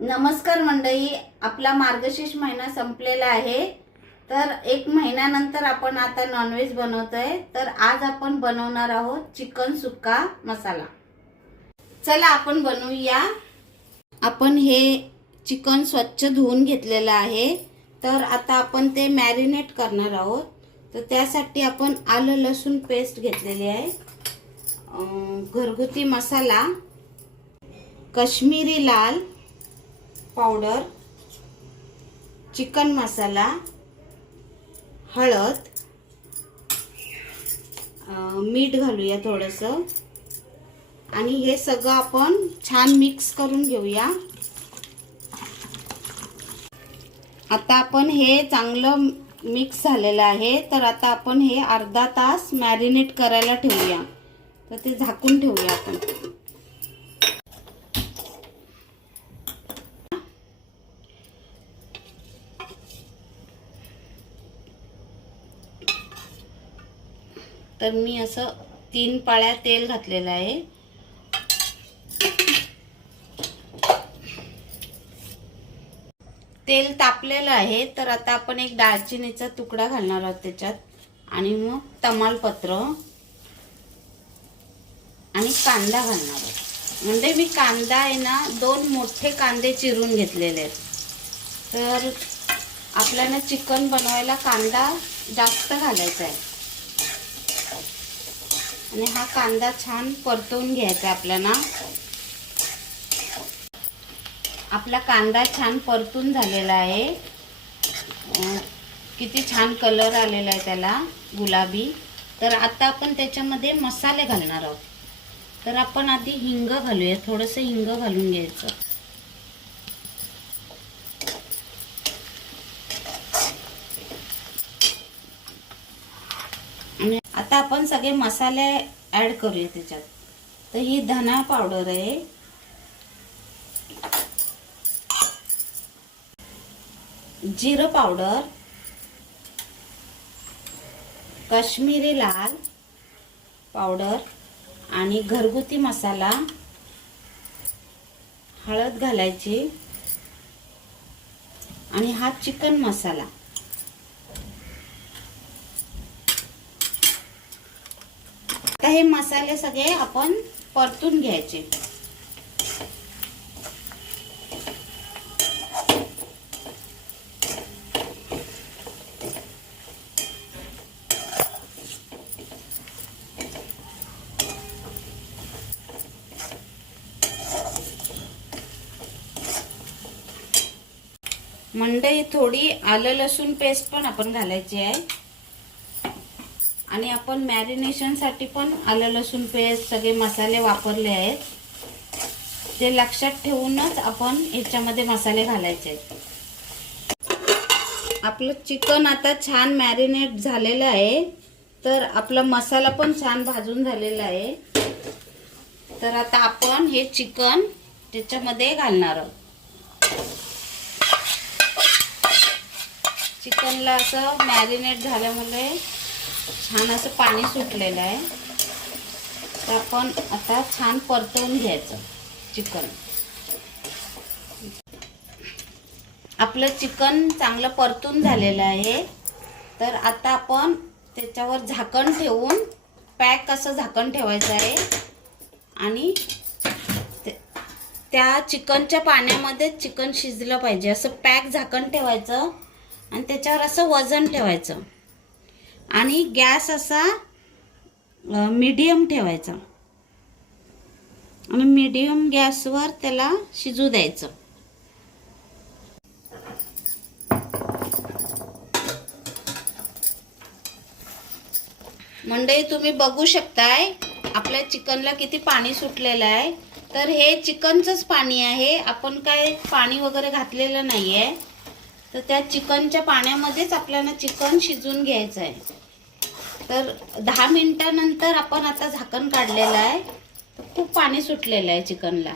नमस्कार मंडळी, आपला मार्गशीर्ष महिना संपलेला आहे. तर एक महिन्यानंतर आपण आता नॉनव्हेज बनवतोय. तर आज आपण बनवणार आहोत चिकन सुक्का मसाला. चला आपण बनवूया. आपण हे चिकन स्वच्छ धुवून घेतलेलं आहे. तर आता आपण ते मॅरिनेट करणार आहोत. तर त्यासाठी आपण आलं लसूण पेस्ट घेतलेली आहे, घरगुती मसाला, काश्मीरी लाल पावडर, चिकन मसाला, हळद, मीठ घालूया थोडंसं आणि हे सगळं आपण छान मिक्स करून घेऊया. आता आपण हे चांगलं मिक्स झालेलं आहे. तर आता आपण हे अर्धा तास मॅरिनेट करायला ठेवूया. तर ते झाकून ठेवूया आपण. तर मी असं 3 पाळ्या तेल घातलेलं आहे. तेल तापलेलं आहे. तर आता आपण एक दालचिनीचा तुकडा घालणार आहोत त्याच्यात, आणि मग तमालपत्र आणि कांदा घालणार आहोत. म्हणजे मी कांदा आहे ना 2 मोठे कांदे चिरून घेतलेले आहेत. तर आपल्याला चिकन बनवायला कांदा जास्त घालायचा आहे आणि हा कांदा छान परतवून घ्यायचा आपल्याला. आपला कांदा छान परतून झालेला आहे. किती छान कलर आलेला आहे त्याला, गुलाबी. तर आता आपण त्याच्यामध्ये मसाले घालणार आहोत. तर आपण आधी हिंग घालूया. थोडंसं हिंग घालून घ्यायचं. आणि आता आपण सगळे मसाले ऍड करूया त्याच्यात. तर ही धना पावडर आहे, जिरं पावडर, काश्मीरी लाल पावडर आणि घरगुती मसाला, हळद घालायची आणि हा चिकन मसाला. आता हे मसाले सगळे आपण परतून घ्यायचे. मंडई थोडी आलं लसूण पेस्ट पण आपण घालायची आहे. आणि आपण मॅरिनेशन साठी पण आलं लसूण पेस्ट सगळे मसाले वापरले आहेत. ते लक्षात ठेवूनच आपण याच्यामध्ये मसाले घालायचे. आपलं चिकन आता छान मॅरिनेट झालेलं आहे. तर आपला मसाला पण छान भाजून झालेला आहे. तर आता आपण हे चिकन त्याच्यामध्ये घालणार आहोत. चिकनला असं मॅरिनेट झाल्यामुळे छान असं पाणी सुटलेलं आहे. तर आपण आता छान परतवून घ्यायचं चिकन. आपलं चिकन चांगलं परतून झालेलं आहे. तर आता आपण त्याच्यावर झाकण ठेवून पॅक असं झाकण ठेवायचं आहे. आणि त्या चिकनच्या पाण्यामध्ये चिकन शिजलं पाहिजे असं पॅक झाकण ठेवायचं. आणि त्याच्यावर असं वजन ठेवायचं आणि गॅस असा मीडियम ठेवायचा आणि मीडियम गॅसवर त्याला शिजू द्यायचं. मंडळी तुम्ही बघू शकताय आपल्या चिकनला किती पाणी सुटलेलं आहे. तर हे चिकनचंच पाणी आहे, आपण काय पाणी वगैरे घातलेलं नाही आहे. तर त्या चिकनच्या पाण्यामध्येच आपल्याला चिकन शिजून घ्यायचं आहे. तर 10 मिनिटानंतर आपण आता झाकण काढलेलं आहे. खूप पाणी सुटलेलं आहे चिकनला.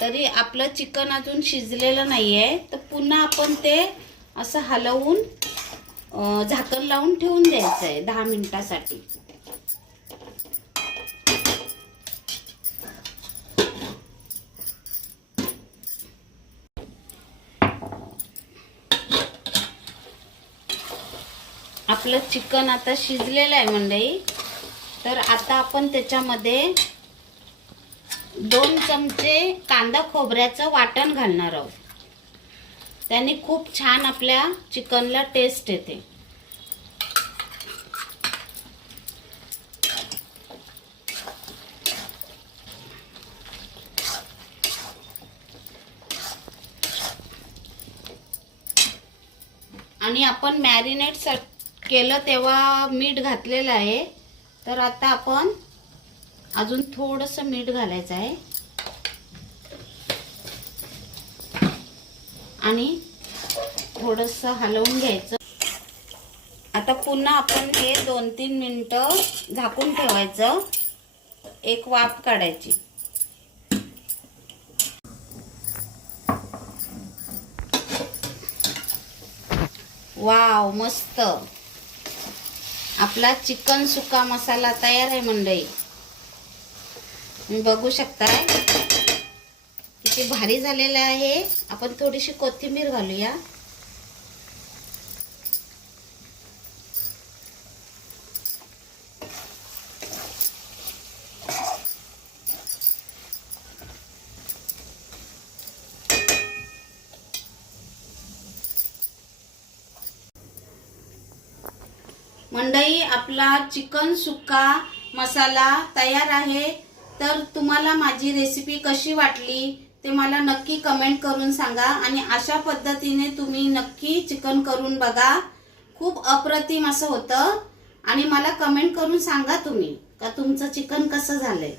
तरी आपलं चिकन अजून शिजलेलं नाही आहे. तर पुन्हा आपण ते असं हलवून झाकण लावून ठेवून द्यायचं आहे 10 मिनिटासाठी. आपलं चिकन आता शिजलेलं आहे मंडळी. तर आता आपण त्याच्यामध्ये 2 चमचे कांदा खोबऱ्याचं वाटण घालणार आहोत. त्याने खूप छान आपल्या चिकनला टेस्ट येते. आणि आपण मॅरिनेट केलं तेव्हा मीठ घातलेलं आहे. तर आता आपण अजून थोडंसं मीठ घालायचं आहे आणि थोडंसं हलवून घ्यायचं. आता पुन्हा आपण हे 2-3 मिनिटं झाकून ठेवायचं. एक वाफ काढायची. वाव, मस्त आपला चिकन सुका मसाला तयार आहे मंडळी. तुम्ही बघू शकताय किती भारी झालेला आहे. आपण थोडीशी कोथिंबीर घालूया. मंडळी, आपला चिकन सुक्का मसाला तयार आहे. तर तुम्हाला माझी रेसिपी कशी वाटली ते मला नक्की कमेंट करून सांगा. आणि अशा पद्धतीने तुम्ही नक्की चिकन करून बघा. खूप अप्रतिम असं होतं. आणि मला कमेंट करून सांगा तुम्ही का तुमचं चिकन कसं झालंय.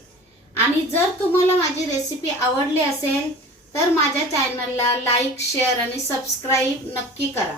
आणि जर तुम्हाला माझी रेसिपी आवडली असेल तर माझ्या चॅनलला लाईक, शेअर आणि सबस्क्राईब नक्की करा.